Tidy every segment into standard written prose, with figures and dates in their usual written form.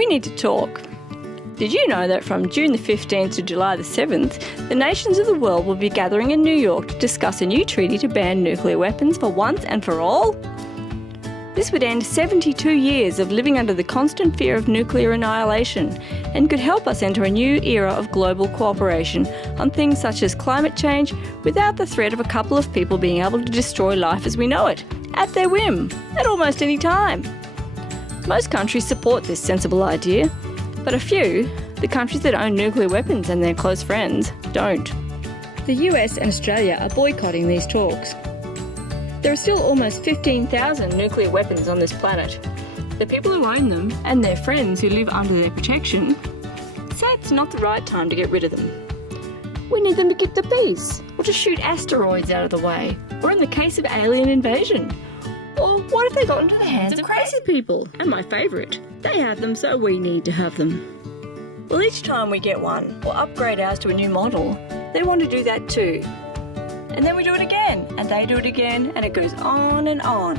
We need to talk. Did you know that from June the 15th to July the 7th, the nations of the world will be gathering in New York to discuss a new treaty to ban nuclear weapons for once and for all? This would end 72 years of living under the constant fear of nuclear annihilation and could help us enter a new era of global cooperation on things such as climate change without the threat of a couple of people being able to destroy life as we know it, at their whim, at almost any time. Most countries support this sensible idea, but a few, the countries that own nuclear weapons and their close friends, don't. The US and Australia are boycotting these talks. There are still almost 15,000 nuclear weapons on this planet. The people who own them and their friends who live under their protection say it's not the right time to get rid of them. We need them to keep the peace, or to shoot asteroids out of the way, or in the case of alien invasion. Or what if they got into the hands of crazy people? And my favourite, they have them so we need to have them. Well, each time we get one, or upgrade ours to a new model, they want to do that too. And then we do it again, and they do it again, and it goes on and on.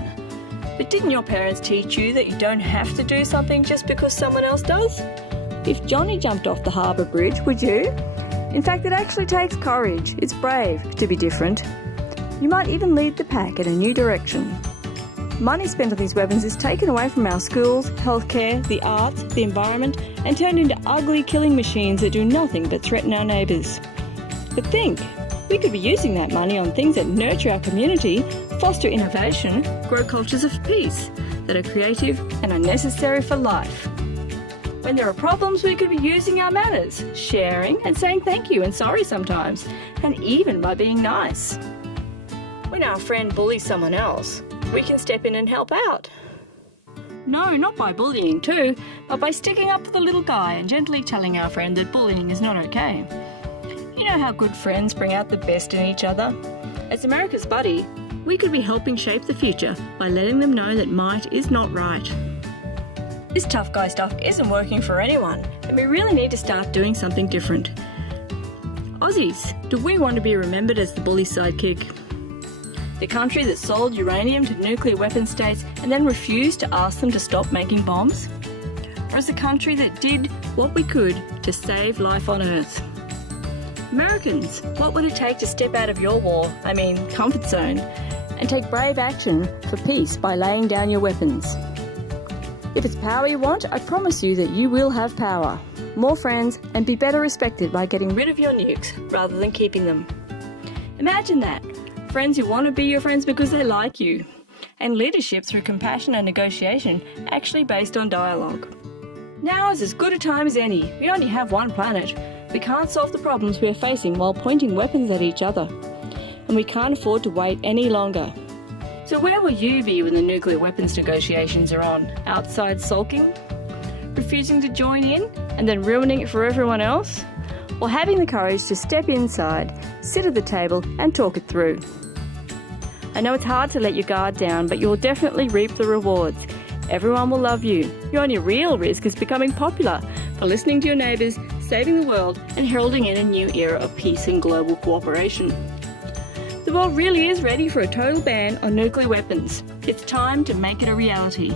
But didn't your parents teach you that you don't have to do something just because someone else does? If Johnny jumped off the harbour bridge, would you? In fact, it actually takes courage. It's brave to be different. You might even lead the pack in a new direction. Money spent on these weapons is taken away from our schools, healthcare, the arts, the environment, and turned into ugly killing machines that do nothing but threaten our neighbours. But think, we could be using that money on things that nurture our community, foster innovation, grow cultures of peace that are creative and are necessary for life. When there are problems, we could be using our manners, sharing and saying thank you and sorry sometimes, and even by being nice. When our friend bullies someone else, we can step in and help out. No, not by bullying too, but by sticking up for the little guy and gently telling our friend that bullying is not okay. You know how good friends bring out the best in each other? As America's buddy, we could be helping shape the future by letting them know that might is not right. This tough guy stuff isn't working for anyone, and we really need to start doing something different. Aussies, do we want to be remembered as the bully sidekick? The country that sold uranium to nuclear weapon states and then refused to ask them to stop making bombs? Or as the country that did what we could to save life on Earth? Americans, what would it take to step out of your comfort zone, and take brave action for peace by laying down your weapons? If it's power you want, I promise you that you will have power, more friends, and be better respected by getting rid of your nukes rather than keeping them. Imagine that. Friends who want to be your friends because they like you, and leadership through compassion and negotiation actually based on dialogue. Now is as good a time as any. We only have one planet. We can't solve the problems we are facing while pointing weapons at each other, and we can't afford to wait any longer. So where will you be when the nuclear weapons negotiations are on? Outside sulking? Refusing to join in and then ruining it for everyone else? Or having the courage to step inside, sit at the table and talk it through? I know it's hard to let your guard down, but you'll definitely reap the rewards. Everyone will love you. Your only real risk is becoming popular for listening to your neighbours, saving the world and heralding in a new era of peace and global cooperation. The world really is ready for a total ban on nuclear weapons. It's time to make it a reality.